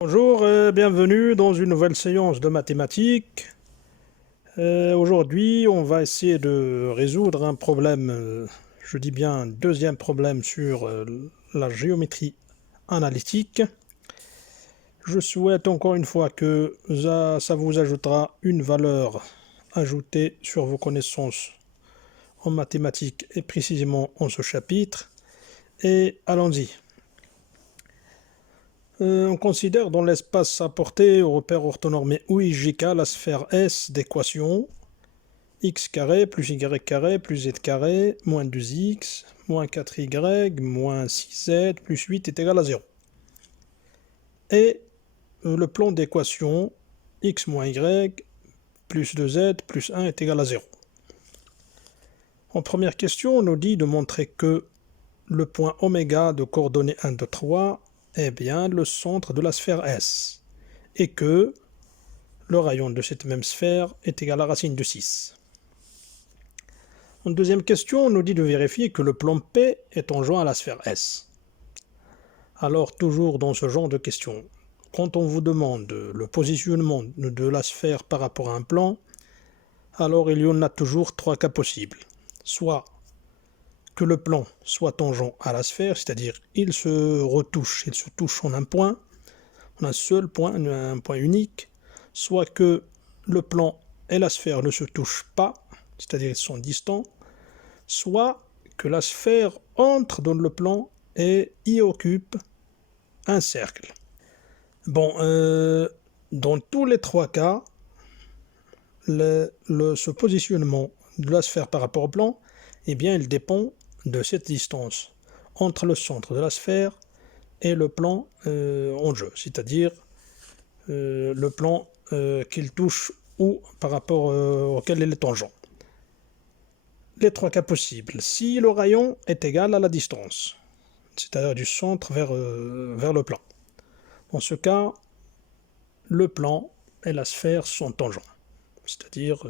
Bonjour et bienvenue dans une nouvelle séance de mathématiques. Aujourd'hui, on va essayer de résoudre un problème, je dis bien un deuxième problème sur la géométrie analytique. Je souhaite encore une fois que ça vous ajoutera une valeur ajoutée sur vos connaissances en mathématiques et précisément en ce chapitre. Et allons-y. On considère dans l'espace apporté au repère orthonormé OIJK la sphère S d'équation x carré plus y carré plus z carré moins 2x moins 4y moins 6z plus 8 est égal à 0. Et le plan d'équation x moins y plus 2z plus 1 est égal à 0. En première question, on nous dit de montrer que le point oméga de coordonnées 1, 2, 3 est bien le centre de la sphère S et que le rayon de cette même sphère est égal à racine de 6. En deuxième question, on nous dit de vérifier que le plan P est tangent à la sphère S. Alors, toujours dans ce genre de questions, quand on vous demande le positionnement de la sphère par rapport à un plan, alors il y en a toujours trois cas possibles. Soit que le plan soit tangent à la sphère, c'est-à-dire il se retouche, il se touche en un point, en un seul point, un point unique, soit que le plan et la sphère ne se touchent pas, c'est-à-dire ils sont distants, soit que la sphère entre dans le plan et y occupe un cercle. Bon, dans tous les trois cas, ce positionnement de la sphère par rapport au plan, eh bien, il dépend de cette distance entre le centre de la sphère et le plan en jeu, c'est-à-dire le plan qu'il touche ou par rapport auquel il est tangent. Les trois cas possibles. Si le rayon est égal à la distance, c'est-à-dire du centre vers le plan. Dans ce cas, le plan et la sphère sont tangents. C'est-à-dire,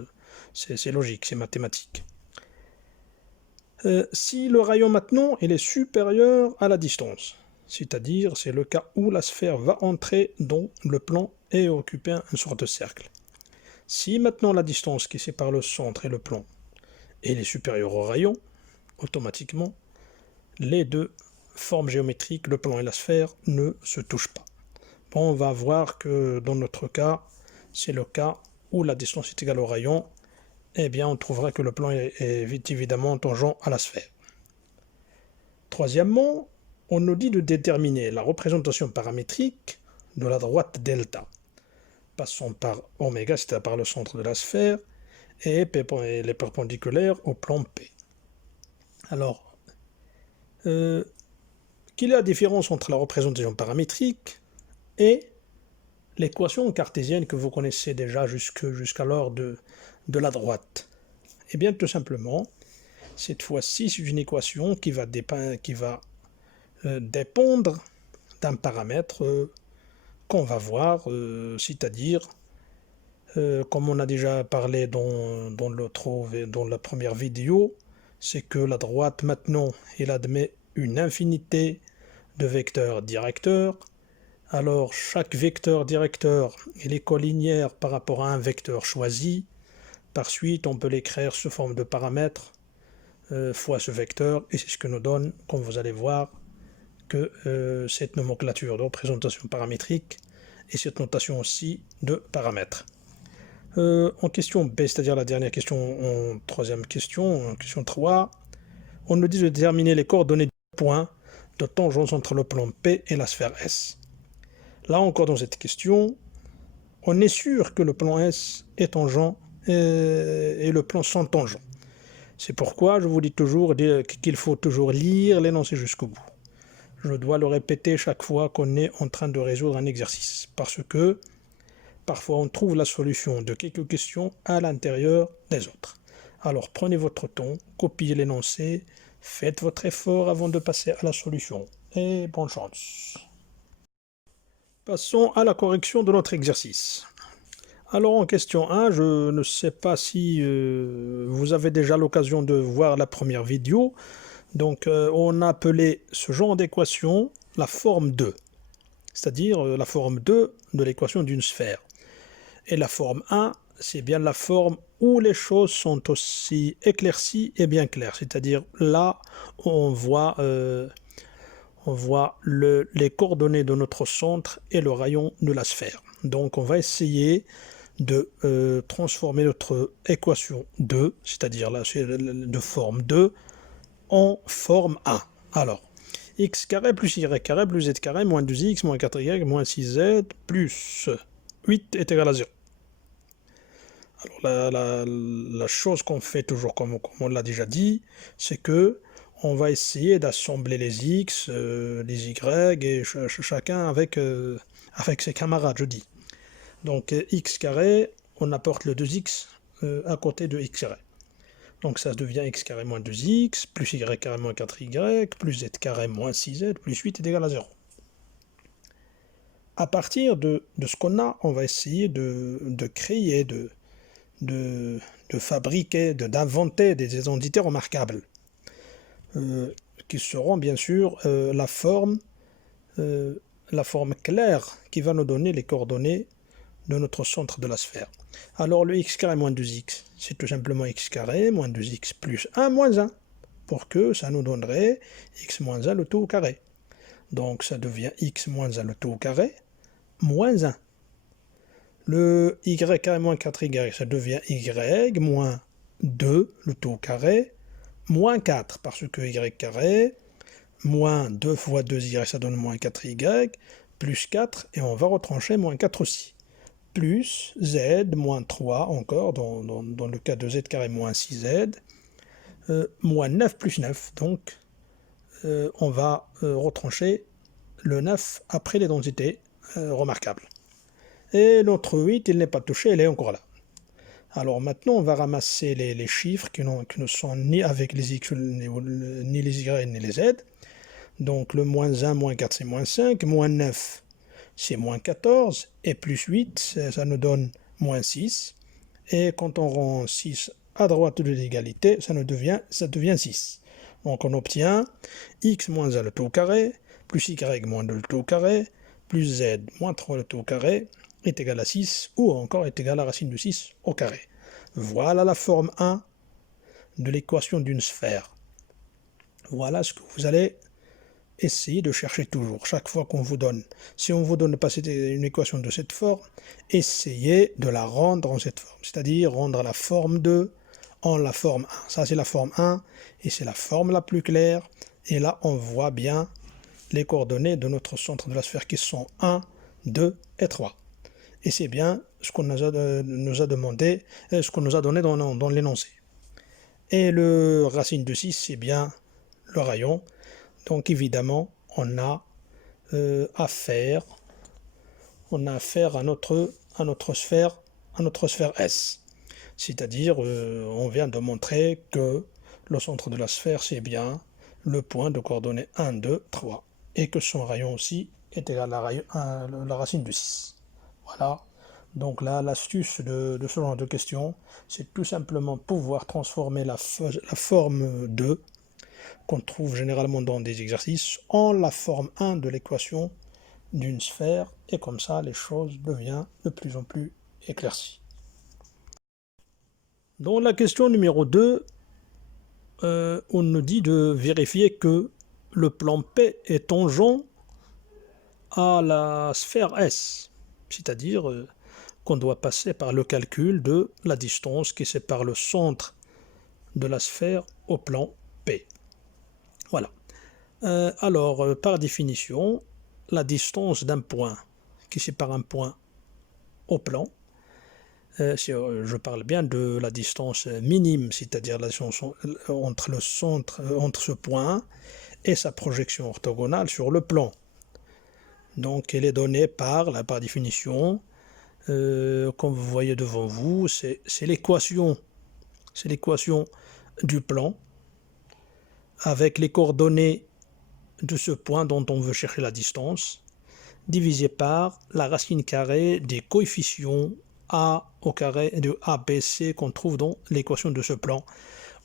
c'est logique, c'est mathématique. Si le rayon maintenant il est supérieur à la distance, c'est-à-dire c'est le cas où la sphère va entrer dans le plan et occuper une sorte de cercle. Si maintenant la distance qui sépare le centre et le plan est supérieure au rayon, automatiquement, les deux formes géométriques, le plan et la sphère, ne se touchent pas. Bon, on va voir que dans notre cas, c'est le cas où la distance est égale au rayon, eh bien on trouvera que le plan est évidemment tangent à la sphère. Troisièmement, on nous dit de déterminer la représentation paramétrique de la droite delta, passant par oméga, c'est-à-dire par le centre de la sphère, et elle est perpendiculaire au plan P. Alors, quelle est la différence entre la représentation paramétrique et l'équation cartésienne que vous connaissez déjà jusqu'alors de la droite? Eh bien, tout simplement, cette fois-ci, c'est une équation qui va dépendre d'un paramètre qu'on va voir, c'est-à-dire, comme on a déjà parlé dans la première vidéo, c'est que la droite maintenant, elle admet une infinité de vecteurs directeurs. Alors chaque vecteur directeur il est collinéaire par rapport à un vecteur choisi. Par suite, on peut l'écrire sous forme de paramètres fois ce vecteur, et c'est ce que nous donne, comme vous allez voir, que cette nomenclature de représentation paramétrique et cette notation aussi de paramètres. En question B, c'est-à-dire la dernière question, en troisième question, en question 3, on nous dit de déterminer les coordonnées du point de tangence entre le plan P et la sphère S. Là encore dans cette question, on est sûr que le plan S est tangent et le plan sont tangents. C'est pourquoi je vous dis toujours qu'il faut toujours lire l'énoncé jusqu'au bout. Je dois le répéter chaque fois qu'on est en train de résoudre un exercice, parce que parfois on trouve la solution de quelques questions à l'intérieur des autres. Alors prenez votre temps, copiez l'énoncé, faites votre effort avant de passer à la solution. Et bonne chance. Passons à la correction de notre exercice. Alors en question 1, je ne sais pas si vous avez déjà l'occasion de voir la première vidéo. Donc on a appelé ce genre d'équation la forme 2. c'est-à-dire la forme 2 de l'équation d'une sphère. Et la forme 1, c'est bien la forme où les choses sont aussi éclaircies et bien claires, c'est-à-dire là où on voit les coordonnées de notre centre et le rayon de la sphère. Donc on va essayer de transformer notre équation 2, c'est-à-dire là de forme 2, en forme 1. Alors, x carré plus y carré plus z carré moins 2x moins 4y moins 6z plus 8 est égal à 0. Alors la chose qu'on fait toujours comme on l'a déjà dit, c'est que on va essayer d'assembler les x, les y et chacun avec ses camarades, je dis. Donc x carré, on apporte le 2x à côté de x carré. Donc ça devient x carré moins 2x, plus y carré moins 4y, plus z carré moins 6z, plus 8 est égal à 0. À partir de ce qu'on a, on va essayer de créer, de fabriquer, d'inventer des identités remarquables, qui seront bien sûr la forme claire qui va nous donner les coordonnées de notre centre de la sphère. Alors le x carré moins 2x, c'est tout simplement x carré moins 2x plus 1 moins 1, pour que ça nous donnerait x moins 1 le tout au carré. Donc ça devient x moins 1 le tout au carré, moins 1. Le y carré moins 4y, ça devient y moins 2 le tout au carré, moins 4, parce que y carré, moins 2 fois 2y, ça donne moins 4y, plus 4, et on va retrancher moins 4 aussi. Plus z moins 3 encore, dans le cas de z carré moins 6z, moins 9 plus 9. Donc, on va retrancher le 9 après l'identité remarquable. Et notre 8, il n'est pas touché, il est encore là. Alors maintenant, on va ramasser les chiffres qui ne sont ni avec les x, ni les y, ni les z. Donc le moins 1, moins 4, c'est moins 5, moins 9, c'est moins 14, et plus 8, ça nous donne moins 6. Et quand on rend 6 à droite de l'égalité, ça devient 6. Donc on obtient x moins 1 le tout au carré, plus y moins 2 le tout au carré, plus z moins 3 le tout au carré, est égal à 6, ou encore est égal à la racine de 6 au carré. Voilà la forme 1 de l'équation d'une sphère. Voilà ce que vous allez essayer de chercher toujours, chaque fois qu'on vous donne. Si on ne vous donne pas une équation de cette forme, essayez de la rendre en cette forme, c'est-à-dire rendre la forme 2 en la forme 1. Ça, c'est la forme 1, et c'est la forme la plus claire. Et là, on voit bien les coordonnées de notre centre de la sphère qui sont 1, 2 et 3. Et c'est bien ce qu'on nous a demandé, ce qu'on nous a donné dans l'énoncé. Et le racine de 6, c'est bien le rayon. Donc évidemment, on a affaire à notre sphère S. C'est-à-dire, on vient de montrer que le centre de la sphère, c'est bien le point de coordonnées 1, 2, 3. Et que son rayon aussi est égal à la racine de 6. Voilà. Donc là, l'astuce de ce genre de question, c'est tout simplement pouvoir transformer la forme 2, qu'on trouve généralement dans des exercices, en la forme 1 de l'équation d'une sphère, et comme ça, les choses deviennent de plus en plus éclaircies. Dans la question numéro 2, on nous dit de vérifier que le plan P est tangent à la sphère S, c'est-à-dire qu'on doit passer par le calcul de la distance qui sépare le centre de la sphère au plan P. Voilà. Alors, par définition, la distance d'un point qui sépare un point au plan, je parle bien de la distance minime, c'est-à-dire la distance entre ce point et sa projection orthogonale sur le plan. Donc, elle est donnée par définition, comme vous voyez devant vous, c'est l'équation du plan avec les coordonnées de ce point dont on veut chercher la distance, divisé par la racine carrée des coefficients a au carré de ABC qu'on trouve dans l'équation de ce plan.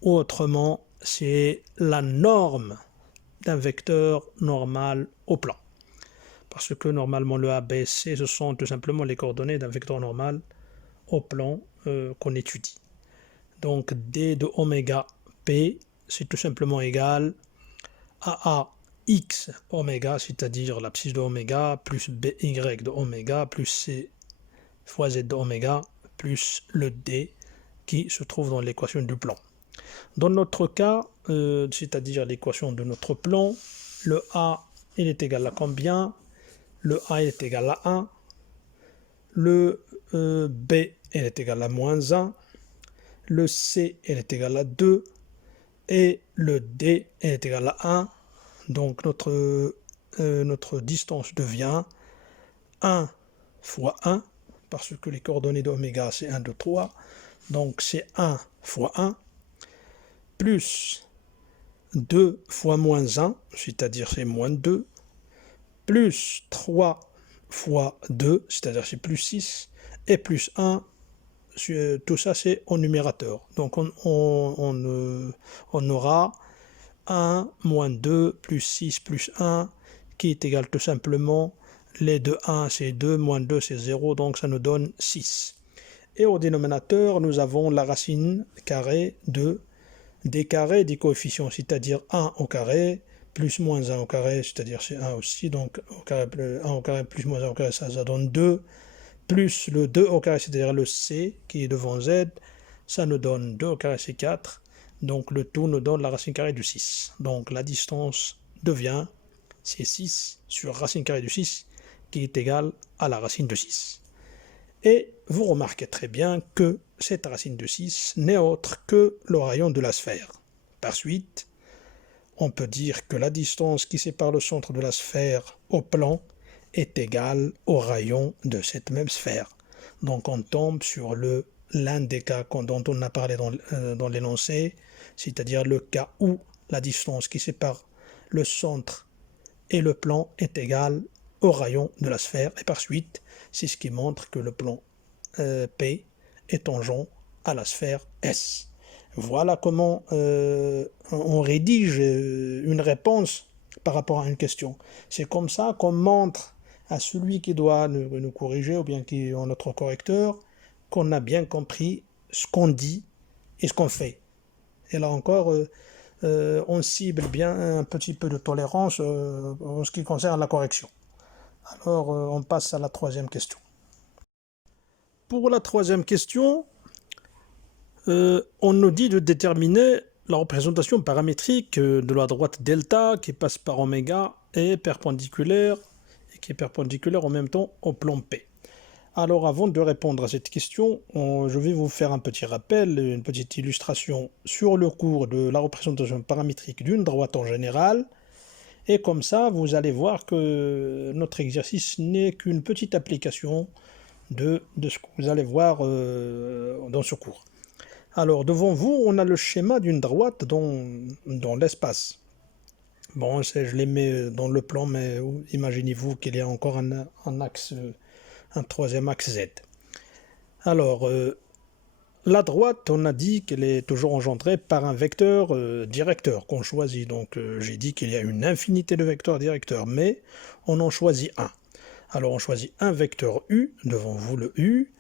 Ou autrement, c'est la norme d'un vecteur normal au plan. parce que normalement le A, B, C, ce sont tout simplement les coordonnées d'un vecteur normal au plan qu'on étudie. Donc D de oméga P, c'est tout simplement égal à AX oméga, c'est-à-dire l'abscisse de oméga, plus BY de oméga, plus C fois Z de oméga, plus le D qui se trouve dans l'équation du plan. Dans notre cas, c'est-à-dire l'équation de notre plan, le A il est égal à combien? Le A il est égal à 1, le B il est égal à moins 1, le C il est égal à 2 et le D il est égal à 1. Donc notre distance devient 1 fois 1, parce que les coordonnées d'oméga c'est 1, 2, 3, donc c'est 1 fois 1, plus 2 fois moins 1, c'est-à-dire c'est moins 2, plus 3 fois 2, c'est-à-dire c'est plus 6, et plus 1, tout ça c'est au numérateur. Donc on aura 1 moins 2 plus 6 plus 1 qui est égal tout simplement, les deux 1 c'est 2, moins 2 c'est 0, donc ça nous donne 6. Et au dénominateur, nous avons la racine carrée de des carrés des coefficients, c'est-à-dire 1 au carré, plus moins 1 au carré, c'est-à-dire c'est 1 aussi, donc 1 au carré plus moins 1 au carré, ça donne 2, plus le 2 au carré, c'est-à-dire le C qui est devant Z, ça nous donne 2 au carré, c'est 4, donc le tout nous donne la racine carrée du 6. Donc la distance devient, c'est 6 sur racine carrée du 6, qui est égale à la racine de 6. Et vous remarquez très bien que cette racine de 6 n'est autre que le rayon de la sphère. Par suite, on peut dire que la distance qui sépare le centre de la sphère au plan est égale au rayon de cette même sphère. Donc on tombe sur l'un des cas dont on a parlé dans l'énoncé, c'est-à-dire le cas où la distance qui sépare le centre et le plan est égale au rayon de la sphère, et par suite, c'est ce qui montre que le plan P est tangent à la sphère S. Voilà comment on rédige une réponse par rapport à une question. C'est comme ça qu'on montre à celui qui doit nous corriger, ou bien qui est notre correcteur, qu'on a bien compris ce qu'on dit et ce qu'on fait. Et là encore, on cible bien un petit peu de tolérance en ce qui concerne la correction. Alors, on passe à la troisième question. Pour la troisième question, on nous dit de déterminer la représentation paramétrique de la droite delta qui passe par oméga et perpendiculaire, et qui est perpendiculaire en même temps au plan P. Alors avant de répondre à cette question, je vais vous faire un petit rappel, une petite illustration sur le cours de la représentation paramétrique d'une droite en général. Et comme ça, vous allez voir que notre exercice n'est qu'une petite application de ce que vous allez voir dans ce cours. Alors, devant vous, on a le schéma d'une droite dans l'espace. Bon, je les mets dans le plan, mais imaginez-vous qu'il y a encore un axe, un troisième axe Z. Alors, la droite, on a dit qu'elle est toujours engendrée par un vecteur directeur qu'on choisit. Donc j'ai dit qu'il y a une infinité de vecteurs directeurs, mais on en choisit un. Alors on choisit un vecteur U, devant vous le U,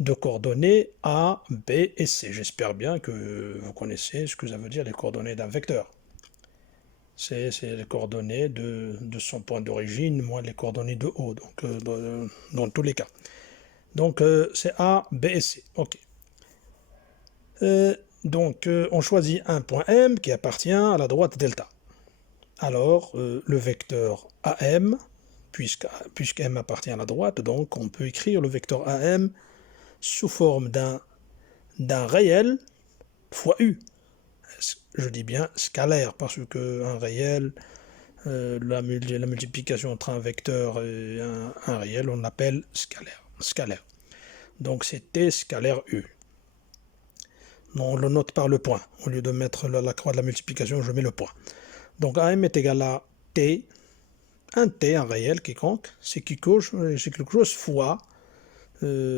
de coordonnées A, B et C. J'espère bien que vous connaissez ce que ça veut dire les coordonnées d'un vecteur. C'est les coordonnées de son point d'origine moins les coordonnées de haut, donc dans tous les cas. Donc c'est A, B et C. Ok. Donc on choisit un point M qui appartient à la droite delta. Alors le vecteur AM, puisque M appartient à la droite, donc on peut écrire le vecteur AM sous forme d'un réel fois U. Je dis bien scalaire, parce qu'un réel, la multiplication entre un vecteur et un réel, on l'appelle scalaire. Donc c'est T scalaire U. On le note par le point. Au lieu de mettre la croix de la multiplication, je mets le point. Donc AM est égal à T, un réel quelconque, c'est quelque chose fois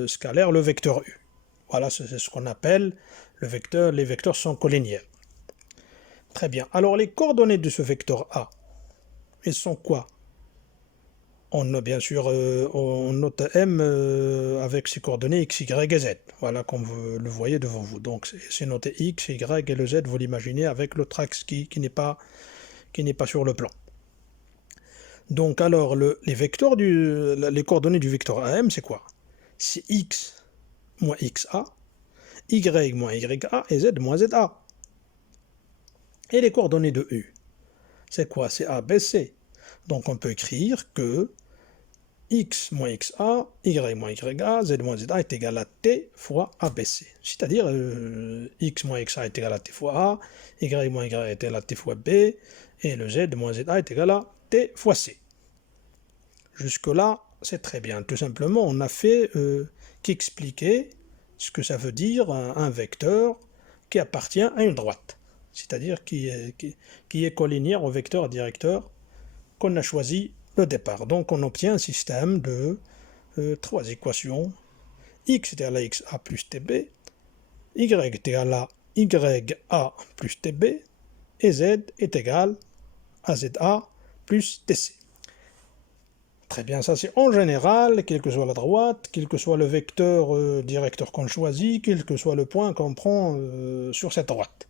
scalaire le vecteur U. Voilà, c'est ce qu'on appelle le vecteur. Les vecteurs sont collinéaires. Très bien. Alors les coordonnées de ce vecteur A, elles sont quoi? On a bien sûr, on note M avec ses coordonnées X, Y et Z. Voilà, comme vous le voyez devant vous. Donc c'est noté X, Y et le Z, vous l'imaginez, avec l'autre axe qui n'est pas sur le plan. Donc alors, les vecteurs les coordonnées du vecteur AM, c'est quoi? C'est X moins XA, Y moins YA et Z moins ZA. Et les coordonnées de U, c'est quoi? C'est A, B, C. Donc on peut écrire que X moins XA, Y moins YA, Z moins ZA est égal à T fois ABC. C'est-à-dire X moins XA est égal à T fois A, Y moins YA est égal à T fois B, et le Z moins ZA est égal à T fois C. Jusque-là, c'est très bien. Tout simplement, on a fait qu'expliquer ce que ça veut dire un vecteur qui appartient à une droite, c'est-à-dire qui est collinéaire au vecteur directeur qu'on a choisi au départ. Donc on obtient un système de trois équations. X est égal à XA plus TB, Y est égal à YA plus TB, et Z est égal à ZA plus TC. Très bien, ça c'est en général, quelle que soit la droite, quel que soit le vecteur directeur qu'on choisit, quel que soit le point qu'on prend sur cette droite.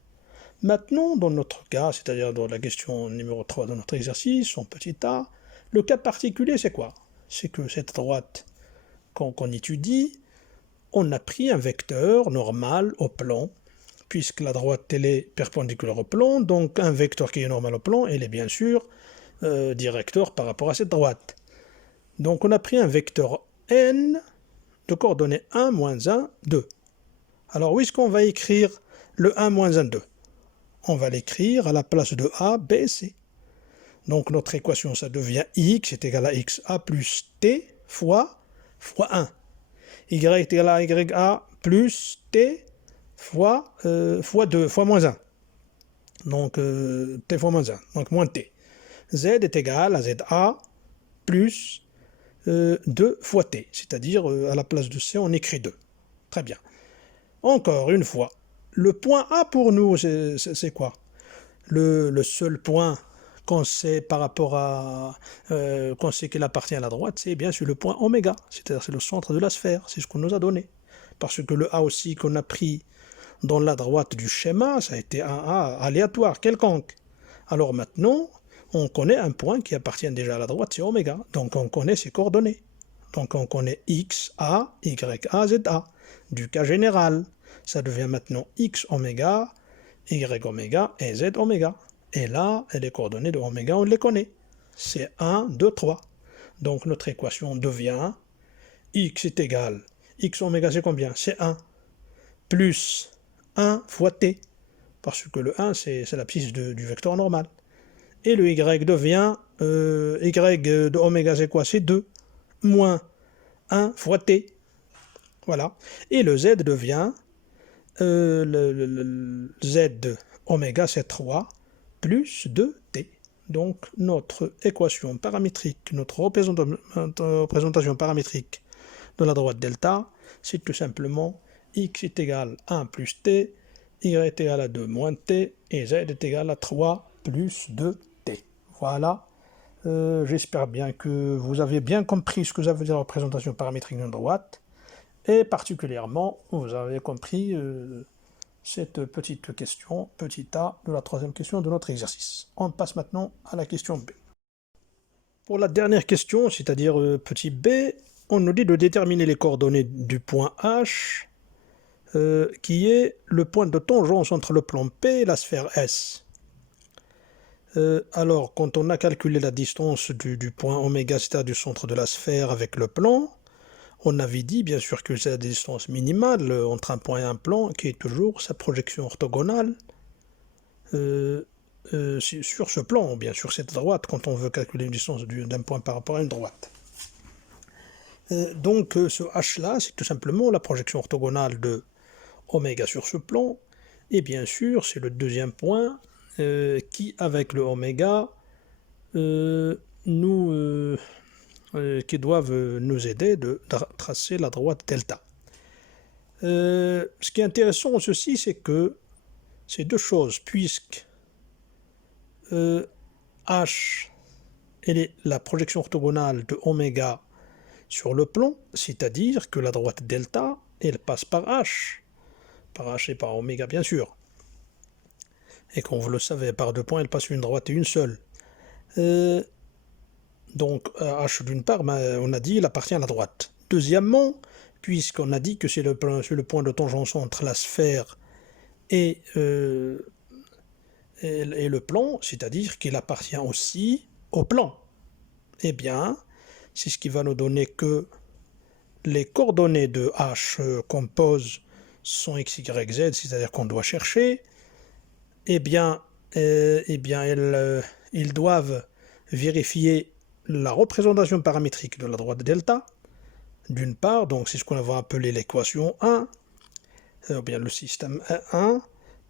Maintenant, dans notre cas, c'est-à-dire dans la question numéro 3 de notre exercice, en petit a, le cas particulier c'est quoi? C'est que cette droite qu'on étudie, on a pris un vecteur normal au plan, puisque la droite elle est perpendiculaire au plan, donc un vecteur qui est normal au plan, elle est bien sûr directeur par rapport à cette droite. Donc on a pris un vecteur n de coordonnées 1, moins 1, 2. Alors où est-ce qu'on va écrire le 1, moins 1, 2? On va l'écrire à la place de A, B, C. Donc notre équation, ça devient X est égal à XA plus T fois 1. Y est égal à YA plus T fois 2, fois moins 1. Donc T fois moins 1, donc moins T. Z est égal à ZA plus 2 fois t, c'est-à-dire à la place de c, on écrit 2. Très bien. Encore une fois, le point A pour nous, c'est quoi? Le seul point qu'on sait par rapport à... qu'on sait qu'il appartient à la droite, c'est bien sûr le point oméga, c'est-à-dire c'est le centre de la sphère, c'est ce qu'on nous a donné. Parce que le A aussi qu'on a pris dans la droite du schéma, ça a été un A aléatoire, quelconque. Alors maintenant, on connaît un point qui appartient déjà à la droite, c'est oméga. Donc on connaît ses coordonnées. Donc on connaît X, A, Y, A, Z, A. Du cas général, ça devient maintenant X oméga, Y oméga et Z oméga. Et là, les coordonnées de oméga, on les connaît. C'est 1, 2, 3. Donc notre équation devient X est égal, X oméga c'est combien? C'est 1, plus 1 fois T. Parce que le 1, c'est l'abscisse du vecteur normal. Et le Y devient, Y de oméga c'est quoi? C'est 2, moins 1 fois T. Voilà. Et le Z devient, le Z de oméga c'est 3, plus 2T. Donc notre équation paramétrique, notre représentation paramétrique de la droite delta, c'est tout simplement X est égal à 1 plus T, Y est égal à 2 moins T, et Z est égal à 3 plus 2T. Voilà, j'espère bien que vous avez bien compris ce que ça veut dire la représentation paramétrique d'une droite, et particulièrement, vous avez compris cette petite question, petit a, de la troisième question de notre exercice. On passe maintenant à la question B. Pour la dernière question, c'est-à-dire petit b, on nous dit de déterminer les coordonnées du point H, qui est le point de tangence entre le plan P et la sphère S. Alors, quand on a calculé la distance du point oméga, c'est-à-dire du centre de la sphère avec le plan, on avait dit bien sûr que c'est la distance minimale entre un point et un plan, qui est toujours sa projection orthogonale sur ce plan, bien sûr cette droite, quand on veut calculer une distance d'un point par rapport à une droite. Donc ce H là, c'est tout simplement la projection orthogonale de oméga sur ce plan, et bien sûr c'est le deuxième point qui avec le oméga qui doivent nous aider de tracer la droite delta. Ce qui est intéressant en ceci, c'est que c'est deux choses, puisque H la projection orthogonale de oméga sur le plan, c'est-à-dire que la droite delta, elle passe par H et par oméga bien sûr. Et comme vous le savez, par deux points, elle passe une droite et une seule. Donc H d'une part, on a dit, il appartient à la droite. Deuxièmement, puisqu'on a dit que c'est le point de tangence entre la sphère et le plan, c'est-à-dire qu'il appartient aussi au plan. Eh bien, c'est ce qui va nous donner que les coordonnées de H qu'on pose sont x, y, z, c'est-à-dire qu'on doit chercher, ils doivent vérifier la représentation paramétrique de la droite delta, d'une part, donc c'est ce qu'on va appeler l'équation 1, ou bien le système 1,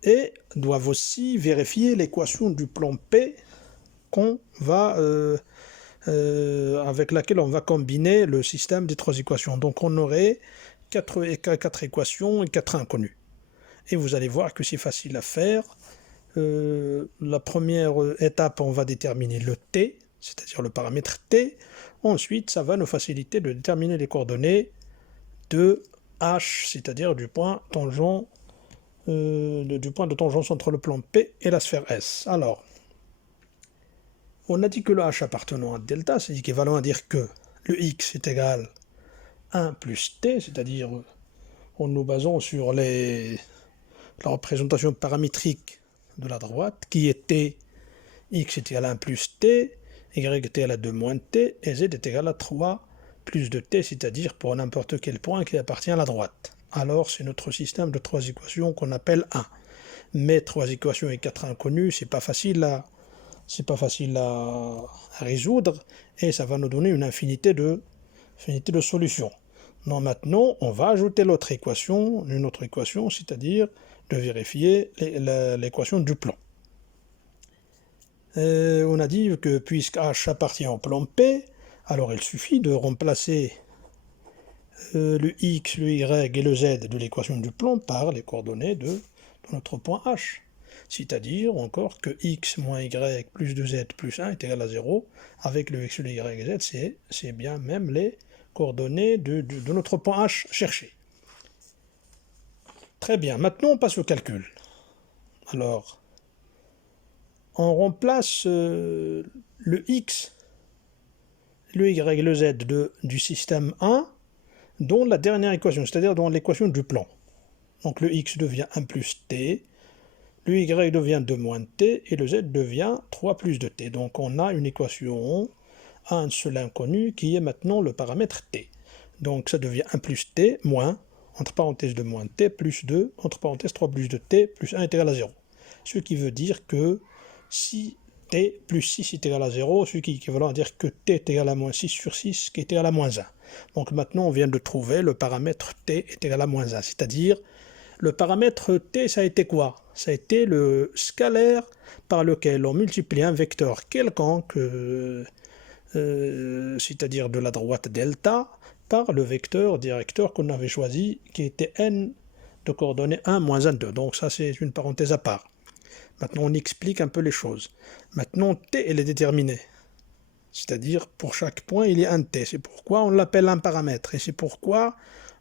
et doivent aussi vérifier l'équation du plan P avec laquelle on va combiner le système des trois équations. Donc on aurait quatre équations et 4 inconnus. Et vous allez voir que c'est facile à faire. La première étape, on va déterminer le t, c'est-à-dire le paramètre t. Ensuite, ça va nous faciliter de déterminer les coordonnées de h, c'est-à-dire du point de tangence entre le plan P et la sphère S. Alors, on a dit que le h appartenant à delta, c'est équivalent à dire que le x est égal à 1 plus t, c'est-à-dire en nous basant sur la représentation paramétrique de la droite, qui est t, x est égal à 1 plus t, y est égal à 2 moins t, et z est égal à 3 plus de t, c'est-à-dire pour n'importe quel point qui appartient à la droite. Alors c'est notre système de trois équations qu'on appelle 1. Mais trois équations et 4 inconnus, c'est pas facile à résoudre, et ça va nous donner une infinité de solutions. Donc maintenant, on va ajouter une autre équation, c'est-à-dire de vérifier l'équation du plan. On a dit que puisque H appartient au plan P, alors il suffit de remplacer le X, le Y et le Z de l'équation du plan par les coordonnées de notre point H. C'est-à-dire encore que X moins Y plus 2Z plus 1 est égal à 0, avec le X, le Y et Z, c'est bien même les coordonnées de notre point H cherché. Très bien, maintenant on passe au calcul. Alors, on remplace le X, le Y et le Z du système 1 dans la dernière équation, c'est-à-dire dans l'équation du plan. Donc le X devient 1 plus T, le Y devient 2 moins T, et le Z devient 3 plus de T. Donc on a une équation à un seul inconnu qui est maintenant le paramètre T. Donc ça devient 1 plus T moins, entre parenthèses 2 moins T, plus 2, entre parenthèses 3 plus de T, plus 1 est égal à 0. Ce qui veut dire que si T plus 6 est égal à 0, ce qui est équivalent à dire que T est égal à moins 6 sur 6, qui est égal à moins 1. Donc maintenant on vient de trouver le paramètre T est égal à moins 1, c'est-à-dire le paramètre T, ça a été quoi? Ça a été le scalaire par lequel on multiplie un vecteur quelconque, c'est-à-dire de la droite delta, par le vecteur directeur qu'on avait choisi, qui était n de coordonnées 1, moins 1, 2. Donc ça, c'est une parenthèse à part. Maintenant, on explique un peu les choses. Maintenant, T, elle est déterminée. C'est-à-dire, pour chaque point, il y a un T. C'est pourquoi on l'appelle un paramètre. Et c'est pourquoi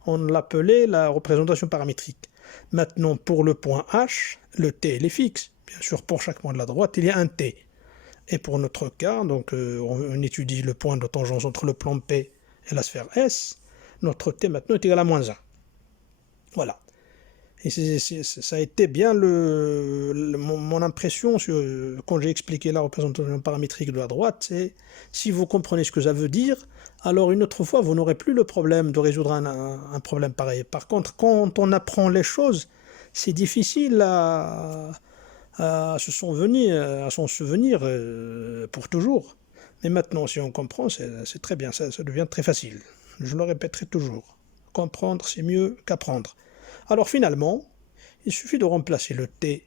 on l'appelait la représentation paramétrique. Maintenant, pour le point H, le T, il est fixe. Bien sûr, pour chaque point de la droite, il y a un T. Et pour notre cas, donc, on étudie le point de tangence entre le plan P et la sphère S. Notre T maintenant est égal à moins 1. Voilà. Et ça a été bien mon impression quand j'ai expliqué la représentation paramétrique de la droite, c'est si vous comprenez ce que ça veut dire, alors une autre fois vous n'aurez plus le problème de résoudre un problème pareil. Par contre, quand on apprend les choses, c'est difficile à s'en souvenir pour toujours. Mais maintenant, si on comprend, c'est très bien, ça devient très facile. Je le répéterai toujours. Comprendre, c'est mieux qu'apprendre. Alors finalement, il suffit de remplacer le t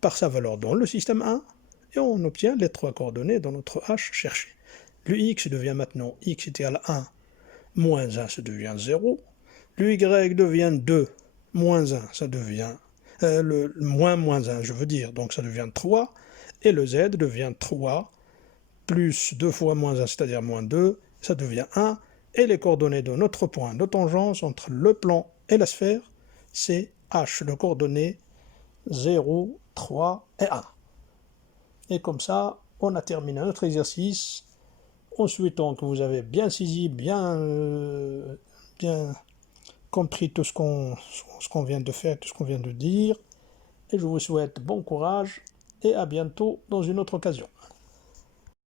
par sa valeur dans le système 1 et on obtient les trois coordonnées dans notre h cherché. Le x devient maintenant x est égal à 1, moins 1, ça devient 0. Le y devient 2, moins 1, ça devient moins 1, je veux dire, donc ça devient 3. Et le z devient 3 plus 2 fois moins 1, c'est-à-dire moins 2, ça devient 1, et les coordonnées de notre point de tangence entre le plan et la sphère, c'est h, le coordonnées 0, 3 et 1. Et comme ça, on a terminé notre exercice, en souhaitant que vous avez bien saisi, bien compris tout ce qu'on vient de faire, tout ce qu'on vient de dire, et je vous souhaite bon courage, et à bientôt dans une autre occasion.